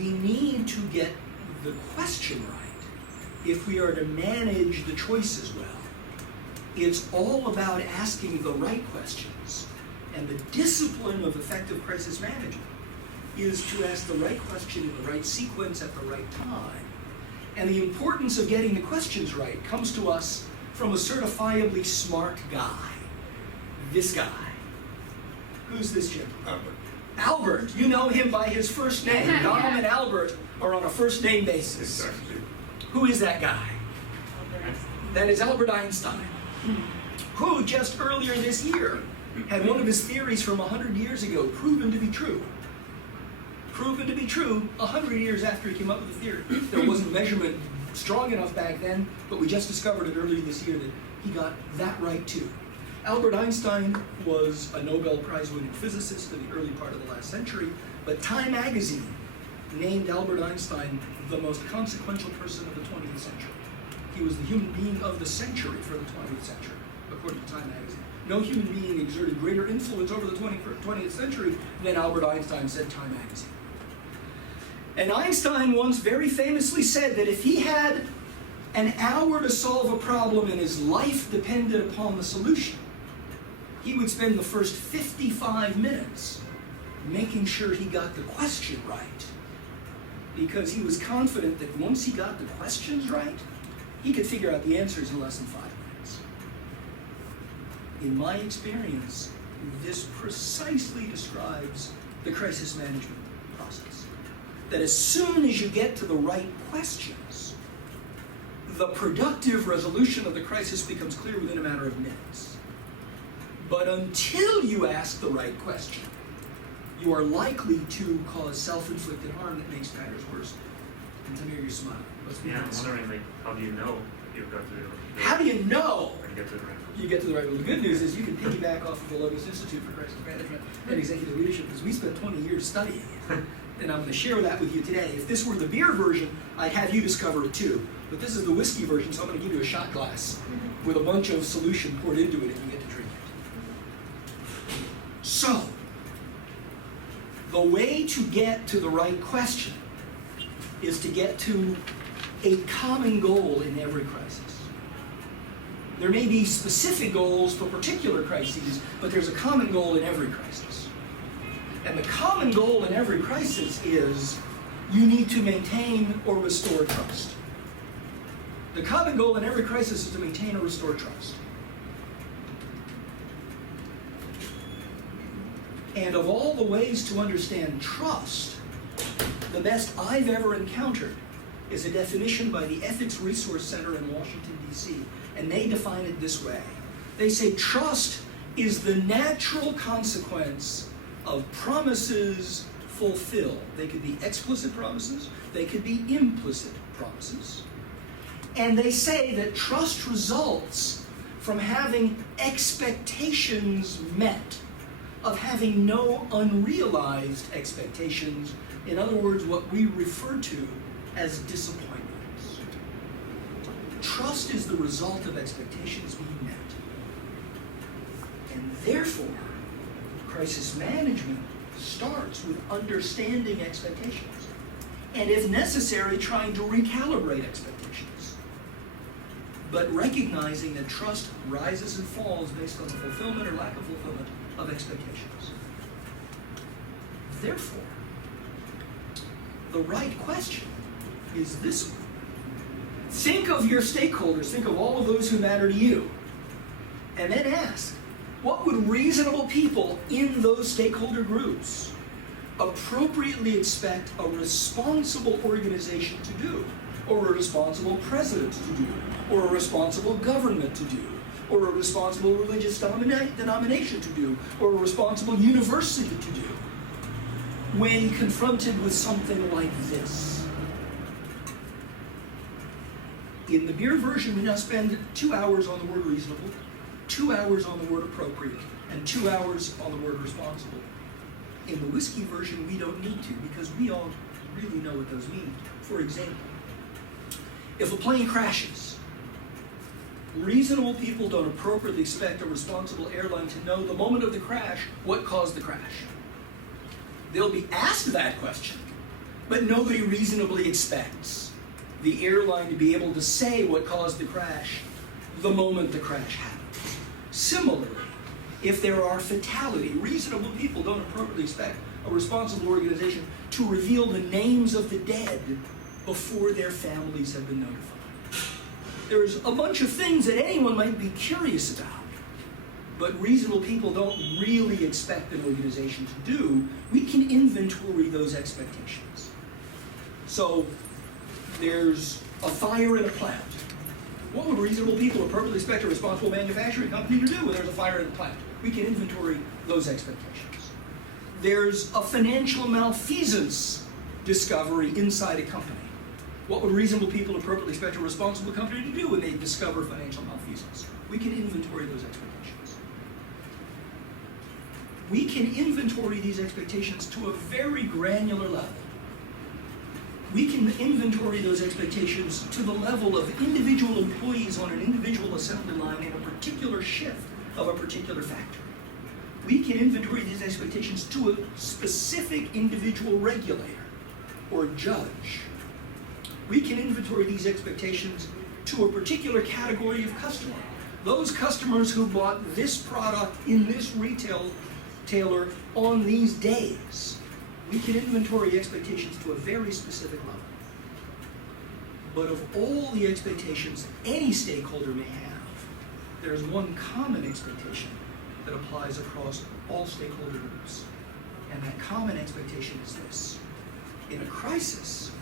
we need to get the question right if we are to manage the choices well. It's all about asking the right questions. And the discipline of effective crisis management is to ask the right question in the right sequence at the right time. And the importance of getting the questions right comes to us from a certifiably smart guy. This guy. Who's this gentleman? Albert. Albert. You know him by his first name. Dom and Albert are on a first name basis. Exactly. Who is that guy? That is Albert Einstein, who just earlier this year had one of his theories from 100 years ago proven to be true. Proven to be true 100 years after he came up with the theory. There wasn't measurement strong enough back then, but we just discovered it earlier this year that he got that right too. Albert Einstein was a Nobel Prize-winning physicist in the early part of the last century, but Time magazine named Albert Einstein the most consequential person of the 20th century. He was the human being of the century for the 20th century, according to Time magazine. No human being exerted greater influence over the 20th century than Albert Einstein, said Time magazine. And Einstein once very famously said that if he had an hour to solve a problem and his life depended upon the solution, he would spend the first 55 minutes making sure he got the question right. Because he was confident that once he got the questions right, he could figure out the answers in less than 5 minutes. In my experience, this precisely describes the crisis management process. That as soon as you get to the right questions, the productive resolution of the crisis becomes clear within a matter of minutes. But until you ask the right question, you are likely to cause self-inflicted harm that makes matters worse. And Tamir, you smile. Yeah, I'm wondering, how do you know you've got to How do you know you get to the right you get to the right one? The good news is you can piggyback off of the Logos Institute for Crisis Management and Executive Leadership, because we spent 20 years studying it. And I'm going to share that with you today. If this were the beer version, I'd have you discover it too. But this is the whiskey version, so I'm going to give you a shot glass with a bunch of solution poured into it, and you get to drink it. So, the way to get to the right question is to get to a common goal in every crisis. There may be specific goals for particular crises, but there's a common goal in every crisis. And the common goal in every crisis is you need to maintain or restore trust. The common goal in every crisis is to maintain or restore trust. And of all the ways to understand trust, the best I've ever encountered is a definition by the Ethics Resource Center in Washington, D.C., and they define it this way. They say trust is the natural consequence of promises fulfilled. They could be explicit promises, they could be implicit promises. And they say that trust results from having expectations met, of having no unrealized expectations. In other words, what we refer to as disappointments. Trust is the result of expectations being met. And therefore, crisis management starts with understanding expectations. And if necessary, trying to recalibrate expectations. But recognizing that trust rises and falls based on the fulfillment or lack of fulfillment of expectations. Therefore, the right question is this one. Think of your stakeholders, think of all of those who matter to you, and then ask, what would reasonable people in those stakeholder groups appropriately expect a responsible organization to do, or a responsible president to do, or a responsible government to do, or a responsible religious denomination to do, or a responsible university to do, when confronted with something like this? In the beer version, we now spend 2 hours on the word reasonable, 2 hours on the word appropriate, and 2 hours on the word responsible. In the whiskey version, we don't need to, because we all really know what those mean. For example, if a plane crashes, reasonable people don't appropriately expect a responsible airline to know the moment of the crash what caused the crash. They'll be asked that question, But nobody reasonably expects the airline to be able to say what caused the crash the moment the crash happens. Similarly, if there are fatality, reasonable people don't appropriately expect a responsible organization to reveal the names of the dead before their families have been notified. There's a bunch of things that anyone might be curious about, but reasonable people don't really expect an organization to do. We can inventory those expectations. So there's a fire in a plant. What would reasonable people appropriately expect a responsible manufacturing company to do when there's a fire in a plant? We can inventory those expectations. There's a financial malfeasance discovery inside a company. What would reasonable people appropriately expect a responsible company to do when they discover financial malfeasance? We can inventory those expectations. We can inventory these expectations to a very granular level. We can inventory those expectations to the level of individual employees on an individual assembly line in a particular shift of a particular factory. We can inventory these expectations to a specific individual regulator or judge. We can inventory these expectations to a particular category of customer. Those customers who bought this product in this retailer on these days. We can inventory expectations to a very specific level. But of all the expectations any stakeholder may have, there's one common expectation that applies across all stakeholder groups. And that common expectation is this. In a crisis,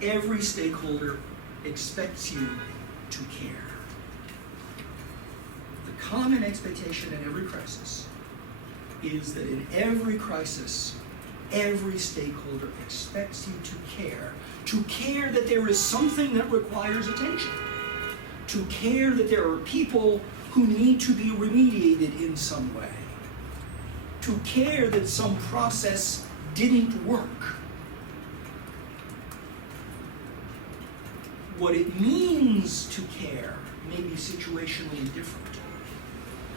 every stakeholder expects you to care. The common expectation in every crisis is that in every crisis, every stakeholder expects you to care that there is something that requires attention, to care that there are people who need to be remediated in some way, to care that some process didn't work. What it means to care may be situationally different,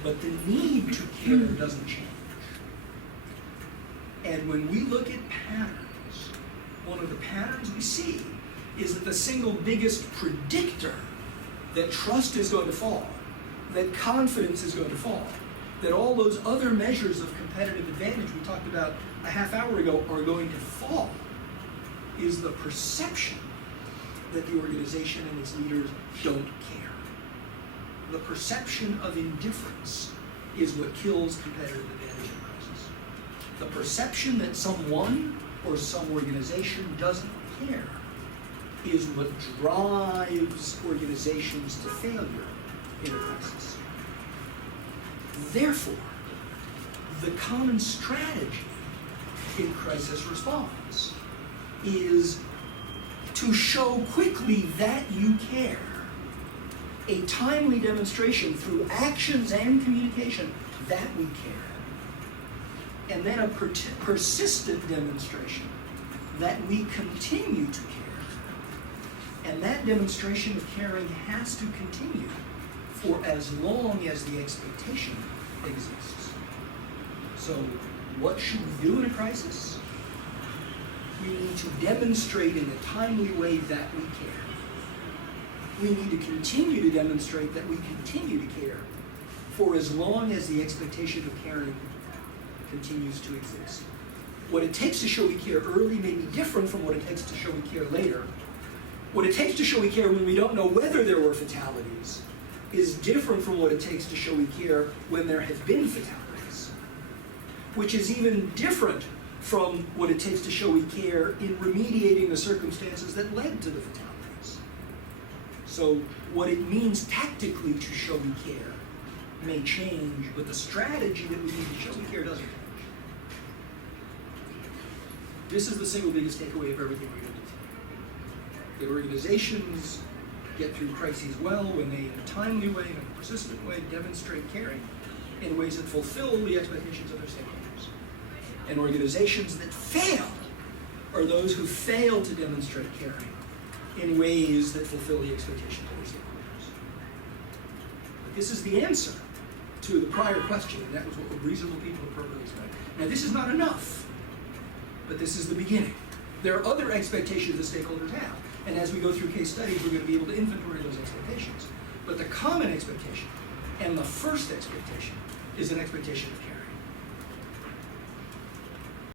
but the need to care doesn't change. And when we look at patterns, one of the patterns we see is that the single biggest predictor that trust is going to fall, that confidence is going to fall, that all those other measures of competitive advantage we talked about a half hour ago are going to fall, is the perception that the organization and its leaders don't care. The perception of indifference is what kills competitive advantage in crisis. The perception that someone or some organization doesn't care is what drives organizations to failure in a crisis. Therefore, the common strategy in crisis response is to show quickly that you care. A timely demonstration through actions and communication that we care. And then a persistent demonstration that we continue to care. And that demonstration of caring has to continue for as long as the expectation exists. So, what should we do in a crisis? We need to demonstrate in a timely way that we care. We need to continue to demonstrate that we continue to care for as long as the expectation of caring continues to exist. What it takes to show we care early may be different from what it takes to show we care later. What it takes to show we care when we don't know whether there were fatalities is different from what it takes to show we care when there have been fatalities, which is even different from what it takes to show we care in remediating the circumstances that led to the fatalities. So what it means tactically to show we care may change, but the strategy that we need to show we care doesn't change. This is the single biggest takeaway of everything we're going to do today. That organizations get through crises well when they, in a timely way, in a persistent way, demonstrate caring in ways that fulfill the expectations of their stakeholders. And organizations that fail are those who fail to demonstrate caring in ways that fulfill the expectations of their stakeholders. But this is the answer to the prior question, and that was what would reasonable people appropriately expect. Now, this is not enough, but this is the beginning. There are other expectations that stakeholders have. And as we go through case studies, we're going to be able to inventory those expectations. But the common expectation and the first expectation is an expectation of care.